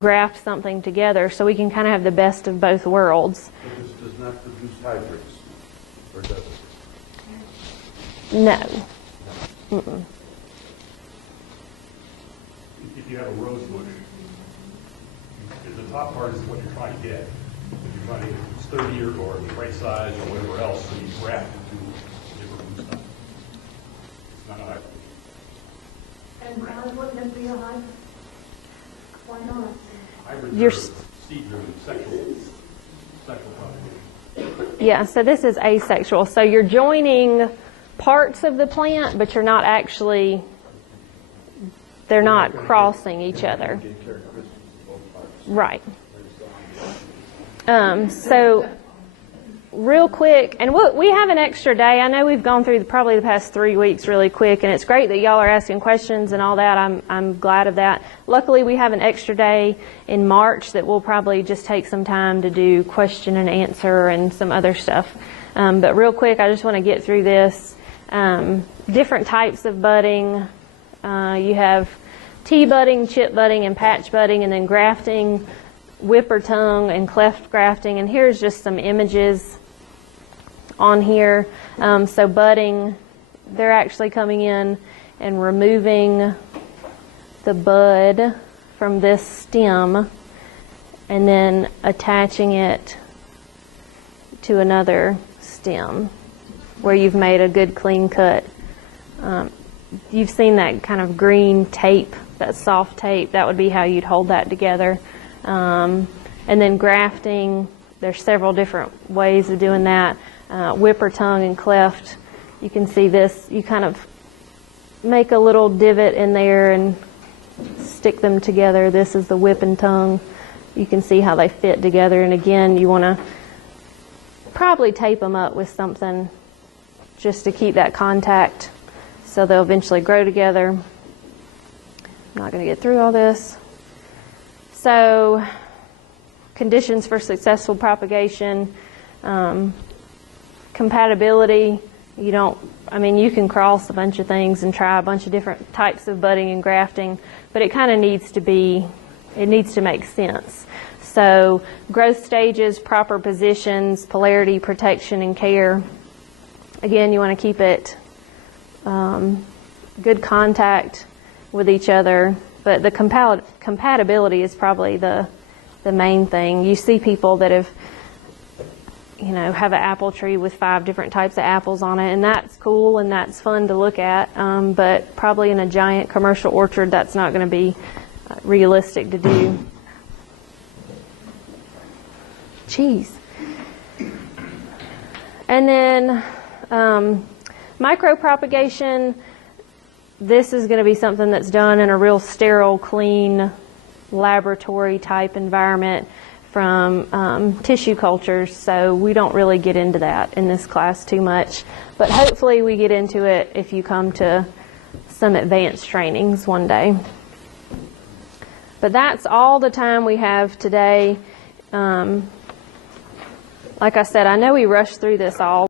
graft something together so we can kind of have the best of both worlds. But this does not produce hybrids, or does it? No. Mm-mm. If you have a rose bush, the top part is what you're trying to get. If you're trying to get it sturdier or the right size or whatever else, so you graft it to different root stock. It's not a hybrid. And why wouldn't it be a hybrid? Why not? Hybrids You're are seed-driven sexual propagation. Yeah, so this is asexual. So you're joining parts of the plant, but you're not actually, they're not crossing each other. Right. So real quick, and we have an extra day. I know we've gone through probably the past 3 weeks really quick, and it's great that y'all are asking questions and all that. I'm glad of that. Luckily, we have an extra day in March that we'll probably just take some time to do question and answer and some other stuff. But real quick, I just want to get through this. Different types of budding. You have tea budding, chip budding, and patch budding, and then grafting, whipper tongue, and cleft grafting. And here's just some images on here. So budding, they're actually coming in and removing the bud from this stem and then attaching it to another stem where you've made a good clean cut. You've seen that kind of green tape, that soft tape. That would be how you'd hold that together. And then grafting, there's several different ways of doing that. Whipper tongue and cleft, you can see this. You kind of make a little divot in there and stick them together. This is the whip and tongue. You can see how they fit together. And again, you want to probably tape them up with something just to keep that contact so they'll eventually grow together. I'm not going to get through all this. So, conditions for successful propagation, compatibility. You can cross a bunch of things and try a bunch of different types of budding and grafting, but it kind of needs to make sense. So, growth stages, proper positions, polarity, protection, and care. Again, you want to keep it good contact with each other, but the compatibility is probably the main thing. You see people that have an apple tree with 5 different types of apples on it, and that's cool and that's fun to look at, but probably in a giant commercial orchard that's not going to be realistic to do. Cheese. And then micropropagation, this is going to be something that's done in a real sterile, clean, laboratory type environment from tissue cultures, so we don't really get into that in this class too much. But hopefully we get into it if you come to some advanced trainings one day. But that's all the time we have today. Like I said, I know we rushed through this all.